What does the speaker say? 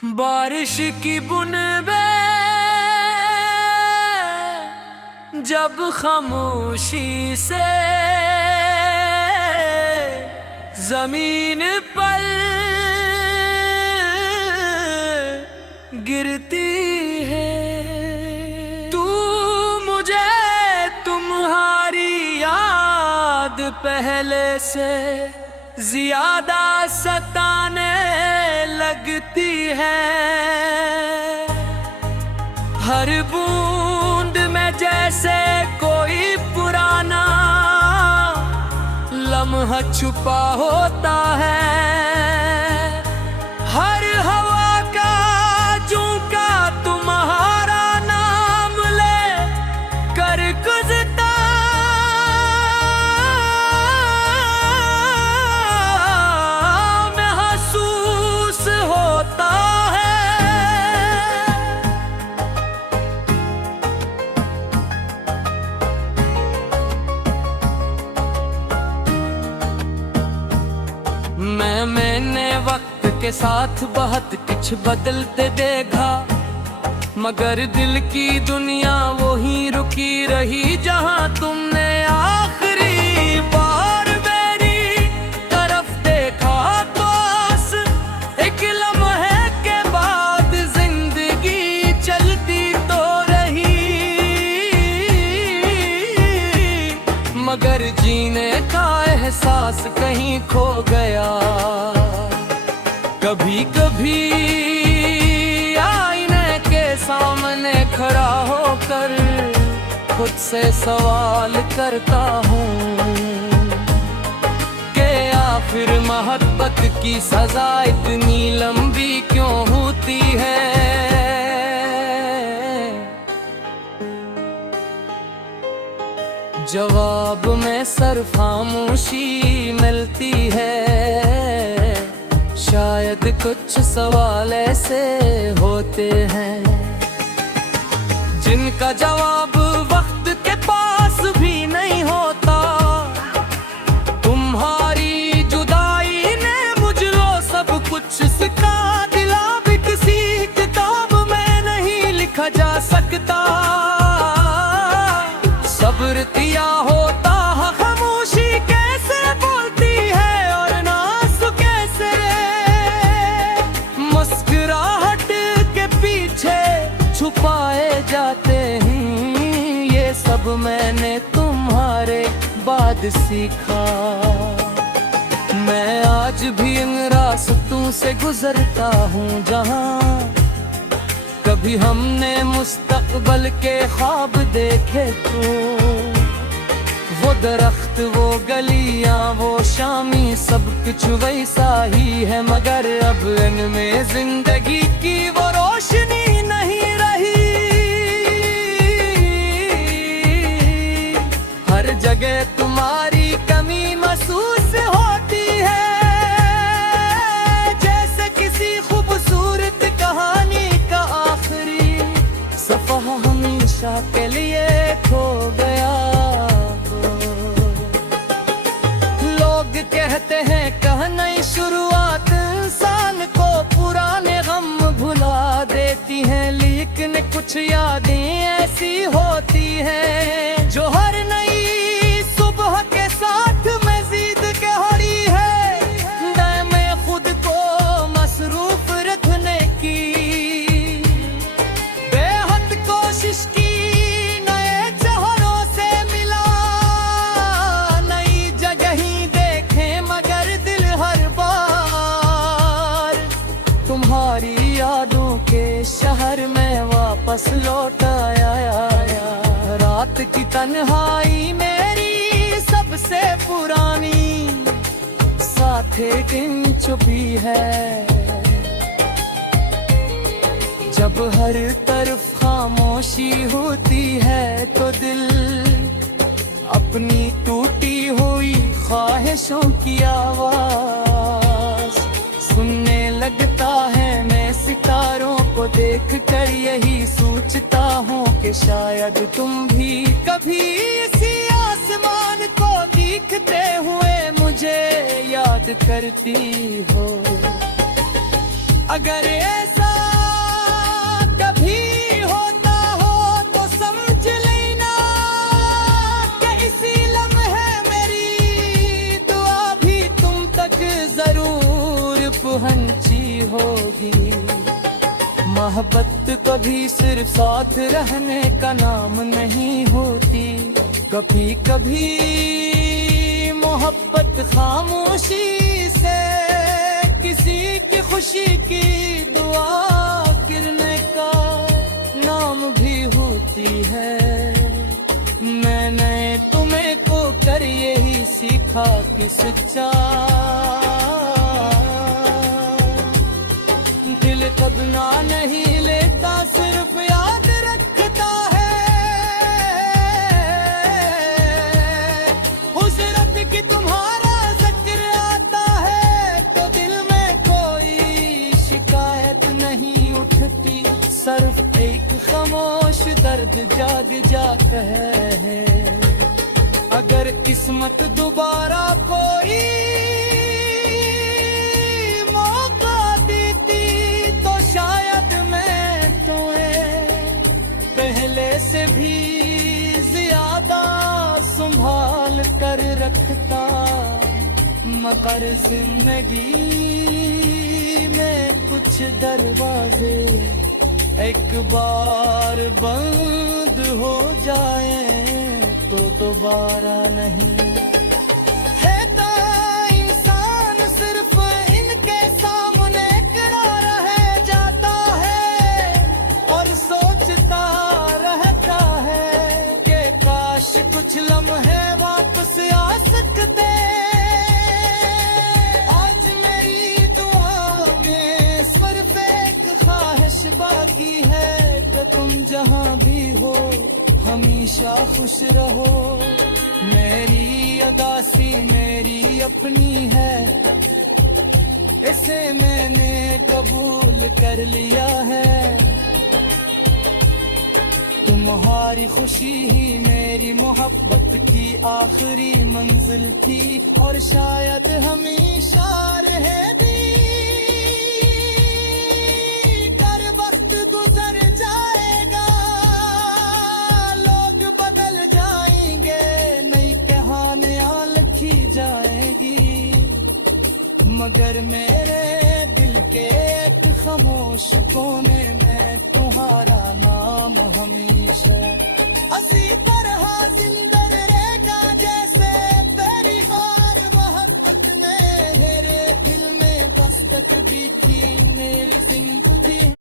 बारिश की बूंदें जब खामोशी से जमीन पर गिरती है, तू मुझे तुम्हारी याद पहले से ज्यादा सताने लगती है। हर बूंद में जैसे कोई पुराना लम्हा छुपा होता है। हर हवा का झोंका तुम्हारा नाम ले कर गुजरता महसूस होता है। मैंने वक्त के साथ बहुत कुछ बदलते देखा, मगर दिल की दुनिया वो ही रुकी रही जहां तुमने आखिरी बार मेरी तरफ देखा। बस एक लम्हे के बाद जिंदगी चलती तो रही, मगर जीने का एहसास कहीं खो गया। कभी कभी आईने के सामने खड़ा होकर खुद से सवाल करता हूँ कि आखिर मोहब्बत की सजा इतनी लंबी क्यों होती है। जवाब में सिर्फ खामोशी मिलती है। शायद कुछ सवाल ऐसे होते हैं जिनका जवाब वक्त के पास भी नहीं होता। तुम्हारी जुदाई ने मुझको सब कुछ सिखा दिला, भी किसी किताब में नहीं लिखा जा सकता। सब्र किया होता खामोशी कैसे बोलती है और नाज़ कैसे मुस्कुराहट के पीछे छुपाए जाते हैं। ये सब मैंने तुम्हारे बाद सीखा। मैं आज भी इन रास्तों से गुजरता हूँ जहाँ कभी हमने मुस्तकबल के ख्वाब देखे। तो वो दरख्त, वो गलियां, वो शामी, सब कुछ वैसा ही है, मगर अब इनमें जिंदगी की वो रोशनी नहीं रही। हर जगह तुम्हारी कमी महसूस होती है, जैसे किसी खूबसूरत कहानी का आखिरी सफ़ा हमेशा के लिए खो गया। लोग कहते हैं कह नई शुरुआत इंसान को पुराने गम भुला देती हैं, लेकिन कुछ यादें ऐसी होती हैं जो हर नई सुबह के साथ मज़ीद गहरी है। मैं खुद को मसरूफ रखने की बेहद कोशिश की, नए चेहरों से मिला, नई जगह ही देखे, मगर दिल हर बार तुम्हारी यादों के शहर में वापस लौट आया। रात की तन्हाई मेरी सबसे पुरानी साथ एक दिन छुपी है। जब हर तरफ खामोशी होती है तो दिल अपनी टूटी हुई ख्वाहिशों की आवाज सुनने लगता है। मैं सितारों को देखकर यही सोचता हूँ कि शायद तुम भी कभी इसी आसमान को देखते हुए मुझे याद करती हो। अगर ऐसा मोहब्बत कभी सिर्फ साथ रहने का नाम नहीं होती, कभी कभी मोहब्बत खामोशी से किसी की खुशी की दुआ गिरने का नाम भी होती है। मैंने तुम्हें को कर यही सीखा कि सच्चा दिल कब ना नहीं लेता, सिर्फ याद रखता है। उस रात की तुम्हारा जिक्र आता है तो दिल में कोई शिकायत नहीं उठती, सिर्फ एक खामोश दर्द जाग जाता है। अगर किस्मत दोबारा कोई मौका देती तो शायद मैं तुम्हें पहले से भी ज्यादा संभाल कर रखता, मगर जिंदगी में कुछ दरवाजे एक बार बंद हो जाए तो दोबारा नहीं। है तो इंसान सिर्फ इनके सामने खड़ा रह जाता है और सोचता रहता है कि काश कुछ लम्हे वापस आ सकते। आज मेरी दुआ में सिर्फ एक ख्वाहिश बाकी है कि तुम जहां भी हो हमेशा खुश रहो। मेरी अदासी मेरी अपनी है, इसे मैंने कबूल कर लिया है। तुम्हारी खुशी ही मेरी मोहब्बत की आखिरी मंजिल थी और शायद हमेशा रहेगी। कर वक्त गुजर जाएगा, लोग बदल जाएंगे, नई कहानियां लिखी जाएगी, मगर मेरे दिल के एक खामोश कोने में तुम्हारा नाम हमेशा हंसी तरह जिंदा